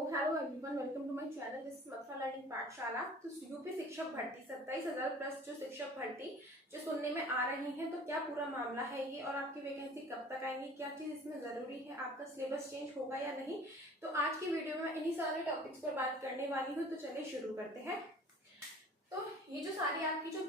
Hello everyone, welcome to my channel. This is Mathura learning Pathshala. तो UP शिक्षक भर्ती 27,000 plus जो शिक्षक भर्ती जो सुनने में आ रही है, तो क्या पूरा मामला है ये और आपकी वैकेंसी कब तक आएंगी, क्या चीज इसमें जरूरी है, आपका सिलेबस चेंज होगा या नहीं। तो आज की वीडियो में इन्हीं सारे टॉपिक्स पर बात करने वाली हूँ। तो चलिए शुरू करते हैं। तो ये जो सारी आपकी जो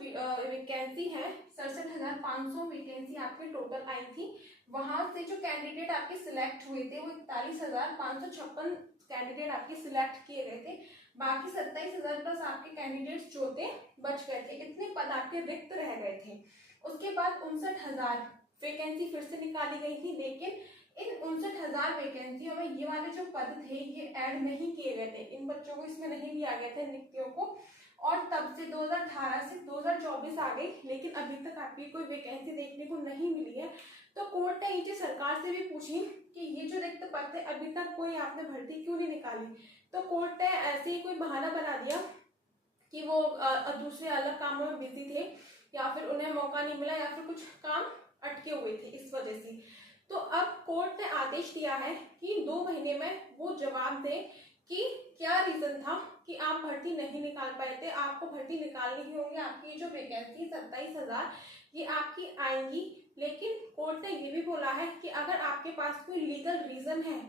वैकेंसी है, 67,500 वैकेंसी आपके टोटल आई थी। वहां से जो कैंडिडेट आपके सिलेक्ट हुए थे वो 41,556 कैंडिडेट आपके सिलेक्ट किए गए थे। बाकी 27,000 प्लस आपके कैंडिडेट्स जो थे बच गए थे। इतने पद आपके रिक्त रह गए थे। उसके बाद 59,000 वैकेंसी फिर से निकाली गई थी, लेकिन इन 59,000 वैकेंसियों में ये वाले जो पद थे ये ऐड नहीं किए गए थे। इन बच्चों को इसमें नहीं लिया गया था, नियुक्तियों को। और तब से 2018 से 2024 आ गई, लेकिन अभी तक आपकी कोई वैकेंसी देखने को नहीं मिली है। तो कोर्ट ने ये चीज सरकार से भी पूछी कि ये जो रिक्त पद थे अभी तक कोई आपने भर्ती क्यों नहीं निकाली। तो कोर्ट ने ऐसे ही कोई बहाना बना दिया कि वो दूसरे अलग कामों में बिजी थे, या फिर उन्हें मौका नहीं मिला, या फिर कुछ काम अटके हुए थे इस वजह से। तो अब कोर्ट ने आदेश दिया है कि 2 महीने में वो जवाब दे कि क्या रीजन था कि आप भर्ती नहीं निकाल पाए थे। आपको भर्ती निकालनी ही होगी। आपकी जो वैकेंसी 27,000 ये आपकी आएंगी, लेकिन कोर्ट ने ये भी बोला है कि अगर आपके पास कोई लीगल रीजन है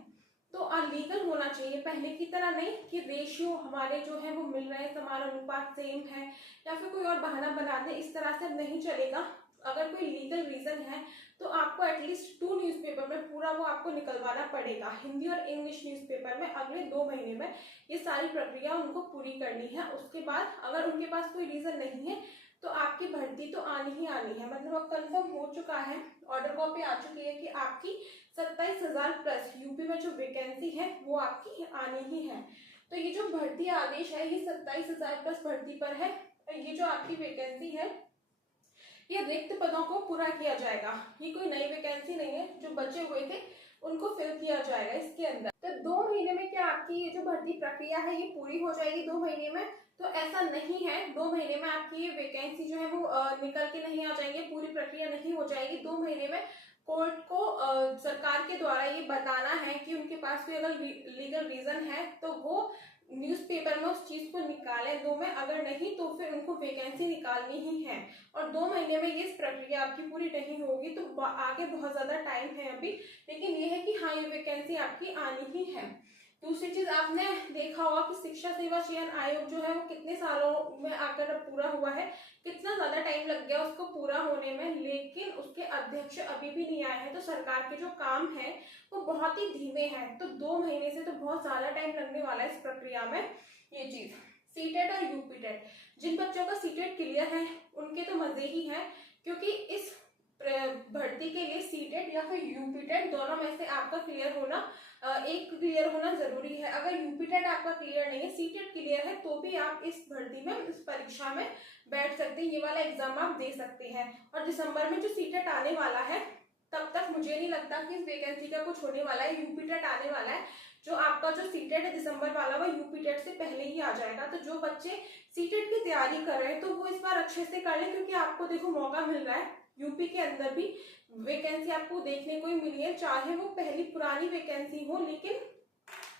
तो लीगल होना चाहिए। पहले की तरह नहीं कि रेशियो हमारे जो है वो मिल रहे हैं, समान अनुपात सेम है, या फिर कोई और बहाना बना दे, इस तरह से नहीं चलेगा। अगर कोई लीगल रीजन है तो आपको एटलीस्ट 2 न्यूज़पेपर में पूरा वो आपको निकलवाना पड़ेगा। हिंदी और इंग्लिश न्यूज़पेपर में अगले 2 महीने में ये सारी प्रक्रिया उनको पूरी करनी है। उसके बाद अगर उनके पास कोई रीजन नहीं है तो आपकी भर्ती तो आनी ही आनी है। मतलब अब कंफर्म हो चुका है, ऑर्डर कॉपी आ चुकी है कि आपकी 27,000 प्लस यूपी में जो वैकेंसी है वो आपकी आनी ही है। तो ये जो भर्ती आदेश है ये 27,000 प्लस भर्ती पर है। ये जो आपकी वैकेंसी है ये रिक्त पदों को पूरा किया जाएगा। ये कोई नई वैकेंसी नहीं है, जो बचे हुए थे उनको फिल किया जाएगा इसके अंदर। तो 2 महीने में क्या आपकी ये जो भर्ती प्रक्रिया है ये पूरी हो जाएगी 2 महीने में? तो ऐसा नहीं है। 2 महीने में आपकी ये वैकेंसी जो है वो निकल के नहीं आ जाएंगे, पूरी प्रक्रिया नहीं हो जाएगी। 2 महीने में कोर्ट को सरकार के द्वारा ये बताना है कि उनके पास कोई अगर लीगल रीजन है तो वो न्यूज़पेपर में उस चीज को निकाले। 2 में अगर नहीं तो फिर उनको वैकेंसी निकालनी ही है। और 2 महीने में ये प्रक्रिया आपकी पूरी नहीं होगी तो आगे बहुत ज्यादा टाइम है अभी, लेकिन ये है कि हाँ ये वैकेंसी आपकी आनी ही है। दूसरी चीज आपने देखा होगा कि शिक्षा सेवा चयन आयोग जो है वो कितने सालों में आकर अब पूरा हुआ है, कितना ज्यादा टाइम लग गया उसको पूरा होने में, लेकिन उसके अध्यक्ष अभी भी नहीं आए हैं। तो सरकार के जो काम है वो बहुत ही धीमे हैं। तो 2 महीने से तो बहुत ज्यादा टाइम लगने वाला है इस प्रक्रिया में। ये चीज सीटेट और यूपीटेट, जिन बच्चों का सीटेट क्लियर है उनके तो मजे ही है, क्योंकि इस भर्ती के लिए सीटेट या फिर यूपीटेट दोनों में से आपका क्लियर होना एक क्लियर होना जरूरी है। अगर यूपीटेट आपका क्लियर नहीं है, सीटेट क्लियर है, तो भी आप इस भर्ती में इस परीक्षा में बैठ सकते हैं। ये वाला एग्जाम आप दे सकते हैं। और दिसंबर में जो सीटेट आने वाला है तब तक मुझे नहीं लगता कि इस वैकेंसी का कुछ होने वाला है। यूपीटेट आने वाला है, जो आपका जो सीटेट है दिसंबर वाला वो यूपीटेट से पहले ही आ जाएगा। तो जो बच्चे सीटेट की तैयारी कर रहे हैं तो वो इस बार अच्छे से कर लें, क्योंकि आपको देखो मौका मिल रहा है। यूपी के अंदर भी वैकेंसी आपको देखने को ही मिली है, चाहे वो पहली पुरानी वैकेंसी हो, लेकिन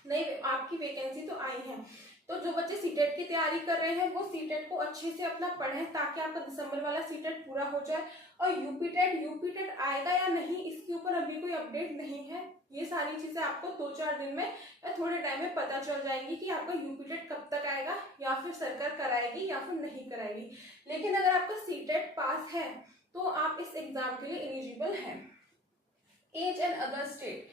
नई आपकी वैकेंसी तो आई है। तो जो बच्चे सीटेट की तैयारी कर रहे हैं वो सीटेट को अच्छे से अपना पढ़ें, ताकि आपका दिसंबर वाला सीटेट पूरा हो जाए। और यूपीटेट आएगा या नहीं इसके ऊपर अभी कोई अपडेट नहीं है। ये सारी चीजें आपको 2-4 दिन में या थोड़े टाइम में पता चल जाएंगी कि आपका यूपीटेट कब तक आएगा, या फिर सरकार कराएगी या फिर नहीं कराएगी। लेकिन अगर आपका सीटेट पास है तो आप इस एग्जाम के लिए एलिजिबल हैं। एज एंड अदर स्टेट,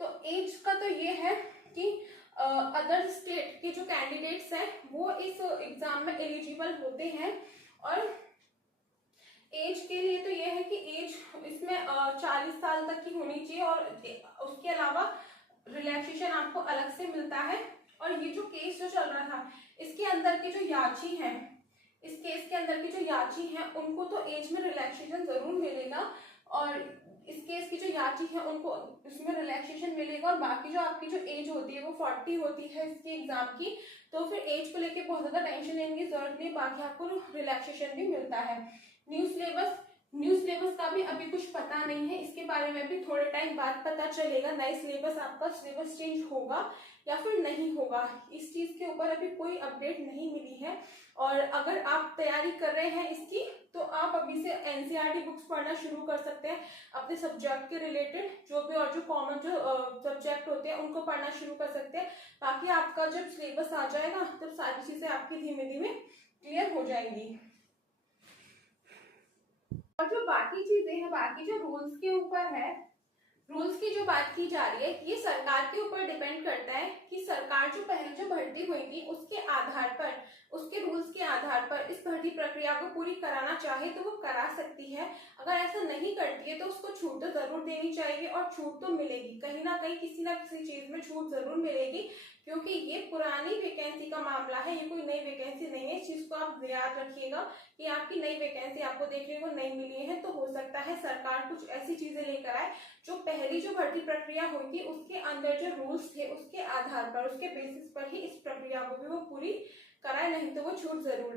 तो एज का तो ये है कि अदर स्टेट के जो कैंडिडेट्स हैं वो इस एग्जाम में एलिजिबल होते हैं। और एज के लिए तो ये है कि एज इसमें 40 साल तक की होनी चाहिए, और उसके अलावा रिलैक्सेशन आपको अलग से मिलता है। और ये जो केस जो चल रहा था इसके अंदर के जो याची हैं, इस केस के अंदर की जो याची हैं उनको तो एज में रिलैक्सेशन जरूर मिलेगा, और इस केस की जो याची है उनको इसमें रिलैक्सेशन मिलेगा। और बाकी जो आपकी जो एज होती है वो 40 होती है इसकी एग्जाम की, तो फिर एज को लेके बहुत ज्यादा टेंशन लेने की जरूरत नहीं, बाकी आपको रिलैक्सेशन भी मिलता है। न्यू सिलेबस का भी अभी कुछ पता नहीं है, इसके बारे में भी थोड़े टाइम बाद पता चलेगा। नए सिलेबस आपका सिलेबस चेंज होगा या फिर नहीं होगा, इस चीज़ के ऊपर अभी कोई अपडेट नहीं मिली है। और अगर आप तैयारी कर रहे हैं इसकी तो आप अभी से एनसीईआरटी बुक्स पढ़ना शुरू कर सकते हैं, अपने सब्जेक्ट के रिलेटेड जो भी और जो कॉमन जो सब्जेक्ट होते हैं उनको पढ़ना शुरू कर सकते हैं, ताकि आपका जब सिलेबस आ जाएगा तब सारी चीज़ें आपकी धीमे धीमे क्लियर हो जाएंगी। और जो बाकी चीजें हैं, बाकी जो रूल्स के ऊपर है, रूल्स की जो बात की जा रही है ये सरकार के ऊपर डिपेंड करता है कि सरकार जो पहले जो भर्ती हुई थी उसके आधार पर, उसके रूल्स के आधार पर इस भर्ती प्रक्रिया को पूरी कराना चाहे तो वो करा सकती है। अगर ऐसा नहीं करती है तो उसको छूट तो जरूर देनी चाहिए, और छूट तो मिलेगी कहीं ना कहीं, किसी ना किसी चीज में छूट जरूर मिलेगी, क्योंकि ये पुरानी वैकेंसी का मामला है, ये कोई नई वैकेंसी नहीं है। इस चीज को आप याद रखिएगा कि आपकी नई वैकेंसी आपको देखने को नहीं मिली है, तो हो सकता है सरकार कुछ ऐसी चीजें लेकर आए जो पहली जो भर्ती प्रक्रिया हुई थी उसके अंदर जो रूल्स थे उसके आधार पर, उसके बेसिस पर ही इस प्रक्रिया को भी वो पूरी कराए, नहीं तो वो छूट जरूर